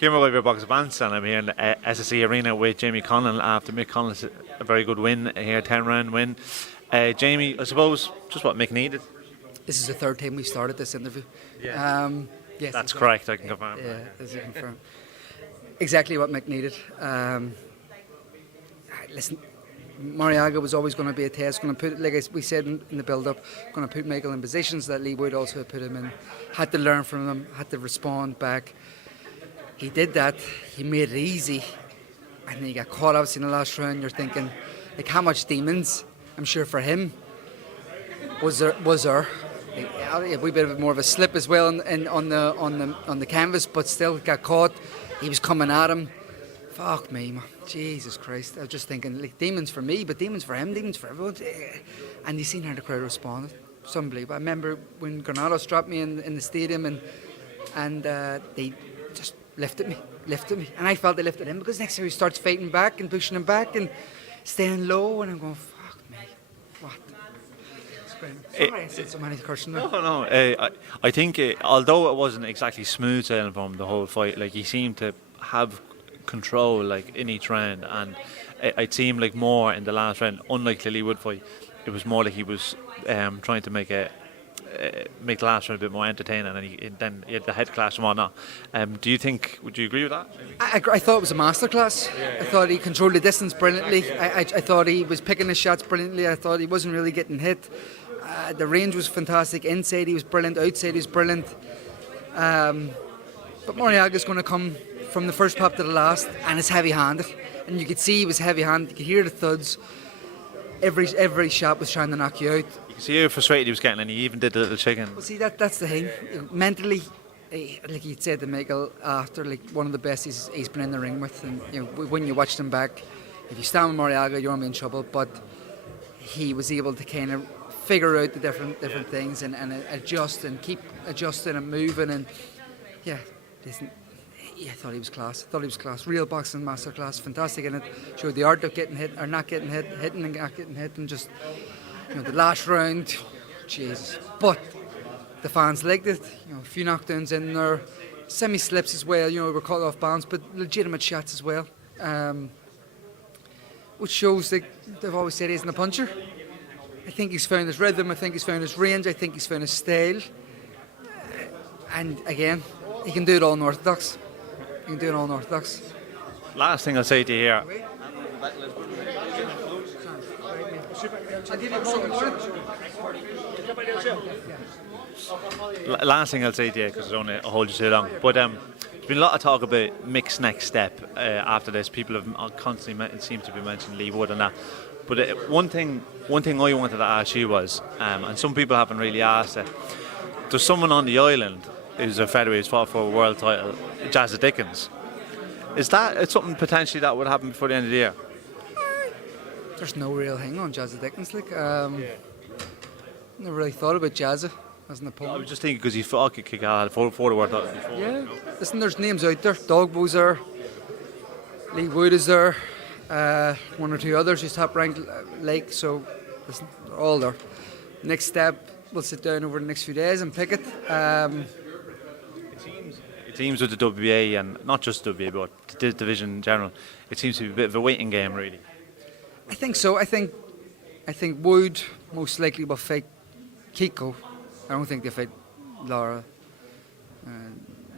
Kieran with your box of Bants, and I'm here in the SSE Arena with Jamie Conlan after Mick Conlan's a very good win here, 10-round win. Jamie, I suppose, just what Mick needed. This is the third time we started this interview. Yeah. Yes, That's correct, I can confirm. Yeah, this is confirmed. Exactly what Mick needed. Listen, Mariaga was always going to be a test. Going to put, like we said in the build-up, going to put Michael in positions that Lee Wood also put him in. Had to learn from him. Had to respond back. He did that. He made it easy, and then he got caught obviously in the last round. You're thinking, like, how much demons? I'm sure for him was there. A wee bit of more of a slip as well on the canvas, but still got caught. He was coming at him. Fuck me, man. Jesus Christ. I was just thinking, like, demons for me, but demons for him, demons for everyone. And you seen how the crowd responded. It's unbelievable. I remember when Granados dropped me in the stadium and they just lifted me. And I felt they lifted him because next year he starts fighting back and pushing him back and staying low, and I'm going, fuck me. What? Sorry, I said so many curses. No. I think, although it wasn't exactly smooth sailing for him the whole fight, like, he seemed to have control, like, in each round, and it seemed like more in the last round, unlike the Lee Wood fight, it was more like he was trying to make the last round a bit more entertaining, and then he had the head clash and whatnot. Would you agree with that? I thought it was a masterclass. I thought he controlled the distance brilliantly. I thought he was picking his shots brilliantly. I thought he wasn't really getting hit. The range was fantastic. Inside he was brilliant. Outside he was brilliant. But Mariaga's going to come from the first pop to the last, and it's heavy-handed. And you could see he was heavy-handed. You could hear the thuds. Every shot was trying to knock you out. You can see how frustrated he was getting, and he even did the little chicken. Well, see, that's the thing. Mentally, like he said to Michael after, like, one of the best he's been in the ring with. And when you watched him back, if you stand with Mariaga, you're going to be in trouble. But he was able to kind of figure out the different things and adjust and keep adjusting and moving. And I thought he was class. Real boxing masterclass, fantastic in it. Showed the art of getting hit or not getting hit, hitting and not getting hit, and just the last round, Jesus. But the fans liked it. A few knockdowns in there, semi slips as well. Were caught off balance, but legitimate shots as well. Which shows that they've always said he isn't a puncher. I think he's found his rhythm. I think he's found his range. I think he's found his style. And again, he can do it all unorthodox. Last thing I'll say to you here. Last thing I'll say to you, because I don't want to hold you too long, but there's been a lot of talk about Mick's next step after this. People have constantly seem to be mentioning Lee Wood and that. But one thing I wanted to ask you was, and some people haven't really asked it, there's someone on the island who's a featherweight who's fought for a world title, Jazza Dickens. Is that something potentially that would happen before the end of the year? There's no real hang on Jazza Dickens. Never really thought about Jazza as an opponent. I was just thinking because he fought kick out for the world title before. Yeah, listen, there's names out there. Dogbo's there. Lee Wood is there. One or two others who's top ranked Lake. So listen, they're all there. Next step, we'll sit down over the next few days and pick it. It seems with the WBA, and not just WBA, but the division in general, it seems to be a bit of a waiting game, really. I think so. I think Wood most likely will fight Kiko. I don't think they fight Laura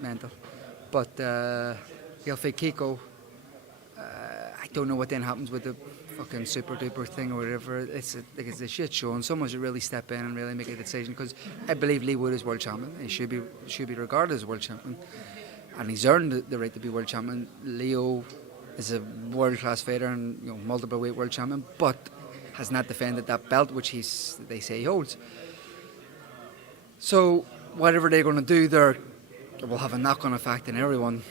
Mental, but he'll fight Kiko. I don't know what then happens with the fucking super duper thing or whatever. It's a shit show, and someone should really step in and really make a decision, because I believe Lee Wood is world champion. He should be regarded as world champion, and he's earned the right to be world champion. Leo is a world class fighter and multiple weight world champion, but has not defended that belt which they say he holds. So whatever they're going to do there will have a knock-on effect on everyone.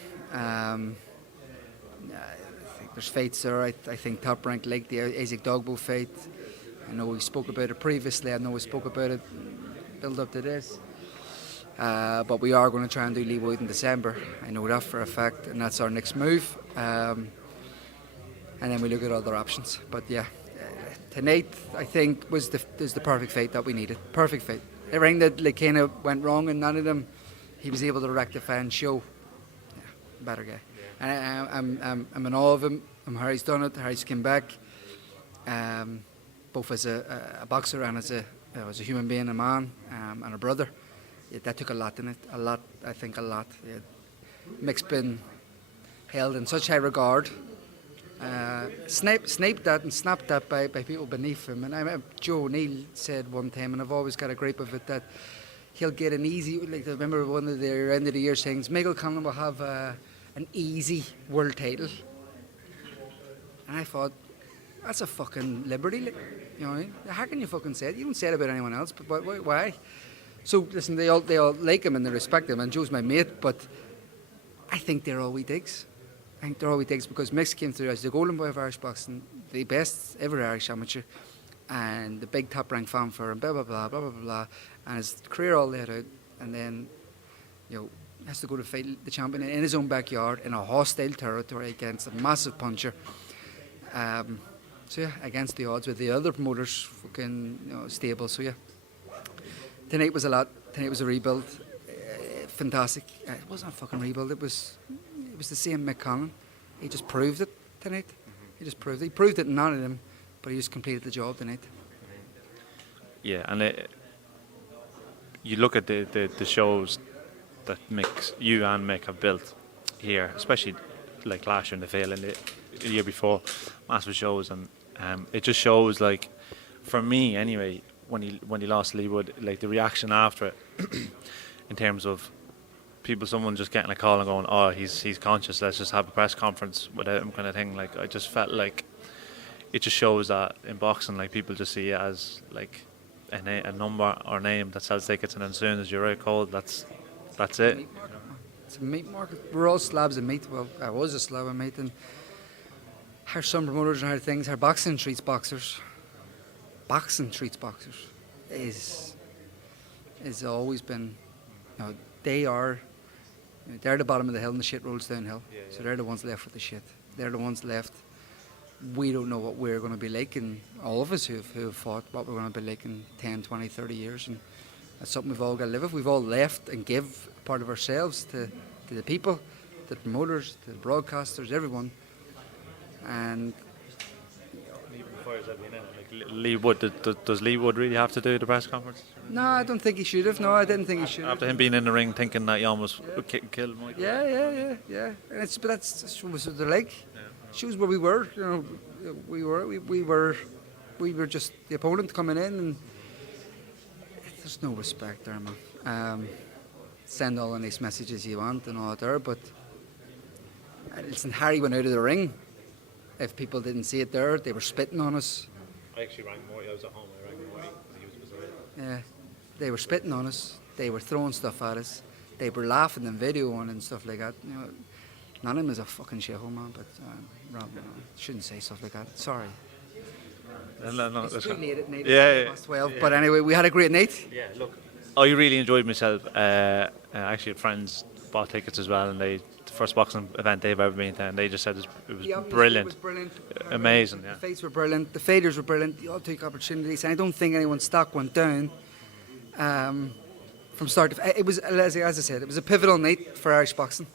There's fights there. I think top ranked, like the Isaac Dogbo fight. I know we spoke about it previously. I know we spoke about it build up to this. But we are going to try and do Lee Wood in December. I know that for a fact, and that's our next move. And then we look at other options. But yeah, tonight I think was the perfect fight that we needed. Perfect fight. Everything that kind of went wrong in none of them, he was able to rectify and show. better guy. And I'm in awe of him. Harry's done it. Harry's came back, both as a boxer and as a human being, a man, and a brother. Yeah, that took a lot in it. A lot, I think, a lot. Yeah. Mick's been held in such high regard. Sniped that and snapped that by people beneath him. And I remember Joe O'Neill said one time, and I've always got a gripe of it, that he'll get an easy, like I remember one of the end of the year saying, Michael Conlan will have an easy world title. And I thought, that's a fucking liberty. Like, you know, how can you fucking say it? You don't say it about anyone else, but why? So listen, they all like him and they respect him, and Joe's my mate, but I think they're all wee digs. I think they're all wee digs because Mick came through as the golden boy of Irish boxing, the best ever Irish amateur, and the big top rank fanfare, and blah blah blah blah blah blah, and his career all laid out, and then, you know, has to go to fight the champion in his own backyard in a hostile territory against a massive puncher. So yeah, against the odds with the other promoters, fucking, you know, stable. So yeah, tonight was a lot. Tonight was a rebuild. Fantastic. It wasn't a fucking rebuild. It was the same Mick Conlan. He just proved it tonight. He just proved it. He proved it in none of them, but he just completed the job tonight. Yeah, and you look at the shows that you and Mick have built here, especially like last year in the Vale and the year before, massive shows, and it just shows, like, for me anyway, when he lost Lee Wood, like the reaction after it, in terms of someone just getting a call and going, oh, he's conscious, let's just have a press conference without him, kind of thing. Like, I just felt like it just shows that in boxing, like, people just see it as like a number or name that sells tickets, and then as soon as you're out cold, that's it. It's a meat market. We're all slabs of meat. Well, I was a slab of meat, and how some promoters and how things, how boxing treats boxers. Boxing treats boxers is always been, you know, they're the bottom of the hill and the shit rolls downhill. Yeah. So they're the ones left with the shit. They're the ones left. We don't know what we're going to be like, and all of us who have fought, what we're going to be like in 10, 20, 30 years. And that's something we've all got to live with. We've all left and give part of ourselves to the people, the promoters, the broadcasters, everyone. And even before Lee Wood, does Lee Wood really have to do the press conference? No, I don't think he should have. No, I didn't think he should have. After him being in the ring thinking that he almost killed Mike. Yeah. And but that's what they're like. Yeah. Shows where we were. You know, we were just the opponent coming in, and there's no respect there, man. Send all the nice messages you want and all that there, but listen, Harry went out of the ring. If people didn't see it there, they were spitting on us. I actually rang Morty. I was at home. I rang Morty because he was away. Yeah, they were spitting on us. They were throwing stuff at us. They were laughing and videoing and stuff like that. You know, none of them is a fucking shithole, man. But Rob, you know, shouldn't say stuff like that. Sorry. No, it's too late at night. Yeah, past 12. Yeah. But anyway, we had a great night. Yeah, look, I really enjoyed myself. I actually had friends bought tickets as well, and the first boxing event they've ever been to, and they just said it was brilliant. It was brilliant. Amazing, yeah. The fights were brilliant. The fighters were brilliant. They all took opportunities, and I don't think anyone's stock went down from start to. It was, as I said, it was a pivotal night for Irish boxing,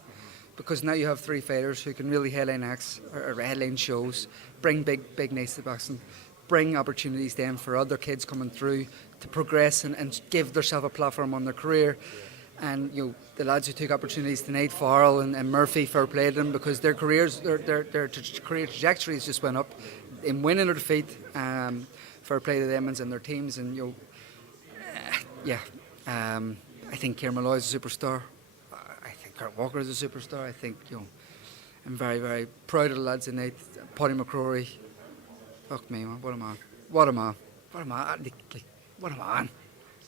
because now you have three fighters who can really headline acts or headline shows, bring big nights to boxing, bring opportunities then for other kids coming through to progress and give themselves a platform on their career. And you know, the lads who took opportunities tonight, Farrell and Murphy, fair play to them, because their careers, their career trajectories just went up in winning or defeat. Fair play to them and their teams. And you know, I think Kieran Malloy is a superstar. I think Kurt Walker is a superstar. I think, you know, I'm very, very proud of the lads tonight. Paddy McCrory, fuck me, man, what a man, what a man.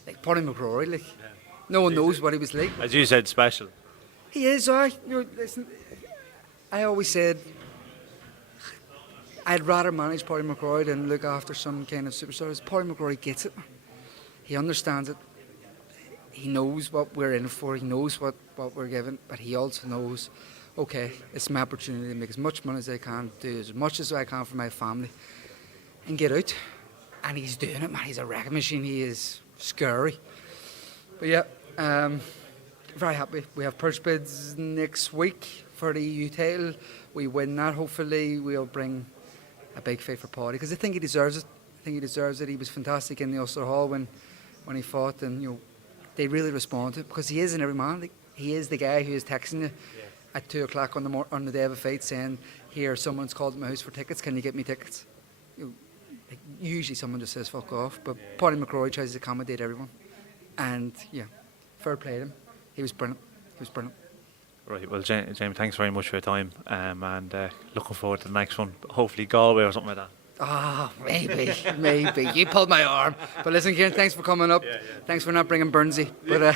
Like Paddy McCrory, like. Yeah. No one knows what he was like. As you said, special. He is. You know, listen, I always said I'd rather manage Paddy McCrory than look after some kind of superstars. Paddy McCrory gets it. He understands it. He knows what we're in for. He knows what we're given. But he also knows, okay, it's my opportunity to make as much money as I can, do as much as I can for my family, and get out. And he's doing it, man. He's a wrecking machine. He is scary. But yeah, very happy. We have purse bids next week for the EU title. We win that. Hopefully, we'll bring a big fight for Paddy because I think he deserves it. I think he deserves it. He was fantastic in the Ulster Hall when he fought, and they really responded because he is in every man. Like, he is the guy who is texting you at 2 o'clock on the day of a fight saying, "Here, someone's called at my house for tickets. Can you get me tickets?" Like, usually someone just says "fuck off," but Paddy McCrory tries to accommodate everyone, and fair play to him. He was brilliant. Right, well, Jamie, thanks very much for your time, and looking forward to the next one. Hopefully Galway or something like that. Maybe. You pulled my arm. But listen, Kieran, thanks for coming up. Thanks for not bringing Burnsy. But